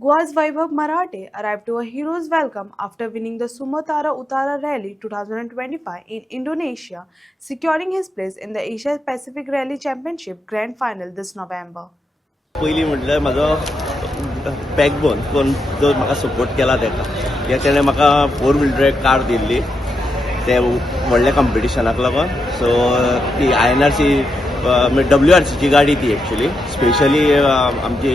Goa's Vaibhav Marathe arrived to a hero's welcome after winning the Sumo Tara Utara Rally 2025 in Indonesia, securing his place in the Asia Pacific Rally Championship Grand Final this November. पयलीं म्हटल्यार म्हजो backbone कोण जो म्हाका support केला ताका तेणें म्हाका 4-व्हील ड्रायव्ह कार दिल्ली ते व्हडल्या कॉम्पिटिशनाक लागून सो ती INRC WRCची गाडी ती एक्चुली स्पेशली आमची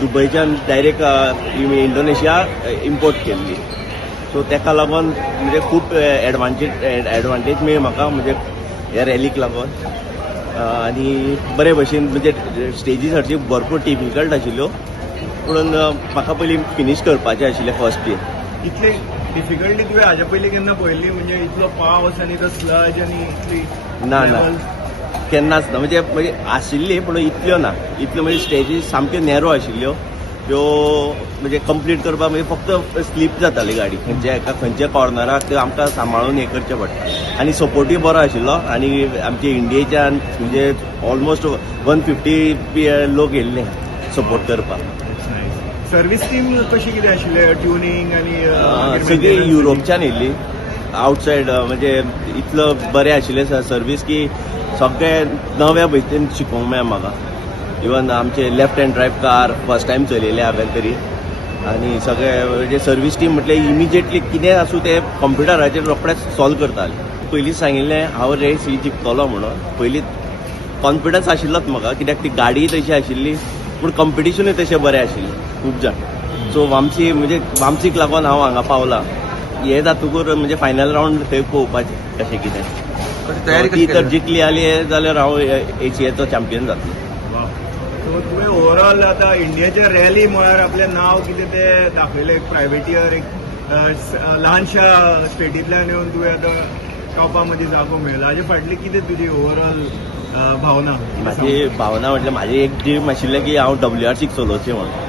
दुबयच्यान डायरेक्ट इंडोनेशिया इम्पोर्ट केल्ली सो ताका लागून म्हणजे खूब एडवांटेज मेळ्ळी म्हाका म्हणजे ह्या रॅलीक लागून आनी बरे भशेन म्हणजे स्टेजीस हरशी भरपूर डिफिकल्ट आशिल्ल्यो पूण म्हाका पयलीं फिनीश करपाचें आशिल्लें फर्स्ट डे. इतली डिफिकल्टी तुवें हाज्या पयलीं केन्ना पळयल्ली म्हणजे इतलो पावस आनी तो स्लज आनी इतली ना केन्नाच ना म्हणजे आशिल्ली पूण इतल्यो ना इतल्यो म्हणजे स्टेजीस सामक्यो नॅरो आशिल्ल्यो त्यो म्हणजे कंप्लीट करपाक म्हणजे फक्त स्लीप जाताली गाडी खंयच्या कॉर्नराक त्यो आमकां सांबाळून हें करचें पडटा आनी सपोर्टूय बरो आशिल्लो आनी आमचे इंडियेच्यान म्हणजे ऑलमोस्ट 150 लोक येयल्ले सपोर्ट करपाक. सर्वीस टीम कशी कितें आशिल्लें ट्युनिंग आनी सगळी युरोपच्यान येयल्ली आवटसायड म्हणजे इतलो बरें आशिल्लें सर्वीस की सगळे नव्या भशेन शिकोवंक मेळ्ळें म्हाका. इवन आमचे left hand drive car first time चलयले हांवें तरी आनी सगळे म्हणजे सर्वीस टीम म्हटल्यार इमिजिएटली कितें आसूं ते कंप्युटराचेर रोखडेच सॉल्व करताले. पयलींच सांगिल्लें हांव रेस ही जिखतलो म्हणून पयलींच कॉन्फिडन्स आशिल्लोच म्हाका कित्याक ती गाडी तशी आशिल्ली पूण कॉम्पिटिशनूय तशें बरें आशिल्लें खूब जाण सो वामसीक लागून हांव हांगा पावलां. हे जातकूर म्हणजे फायनल रावंड थंय पळोवपाचें कशें कितें ती तर जिखली जाली जाल्यार हांव एशियेचो चॅम्पियन जातलो. सो तुवें ओवरऑल आतां इंडियाच्या रॅली म्हळ्यार आपलें नांव कितें तें दाखयलें एक प्रायवेटियर एक ल्हानशा स्टेटींतल्यान येवन तुवें आतां टॉपा मदीं जागो मेळयला हाजे फाटली कितें तुजी ओवरऑल भावना? म्हाजी भावना म्हटल्यार म्हाजी एक ड्रीम आशिल्लें की हांव WRCक चलोवचें म्हणून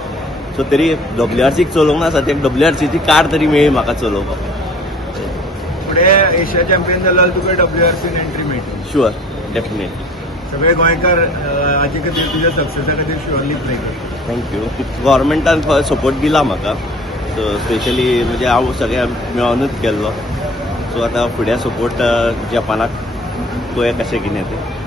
सो तरी WRCक चलोवंक ना सद्याक WRCची कार तरी मेळ्ळी म्हाका चलोवपाक. फुडें एशिया चॅम्पियन जाल्यार तुका WRCन एंट्री मेळटली. Sure definitely. सगळे गोंयकार हाचे खातीर तुज्या सक्सेसा खातीर शुअरली प्रे करता. थँक्यू. गव्हर्मेंटान सपोर्ट दिला म्हाका सो स्पेशली म्हणजे हांव सगळ्या मेळोनूच गेल्लो सो आतां फुडें सपोर्ट जपानाक पळय कशें कितें तें.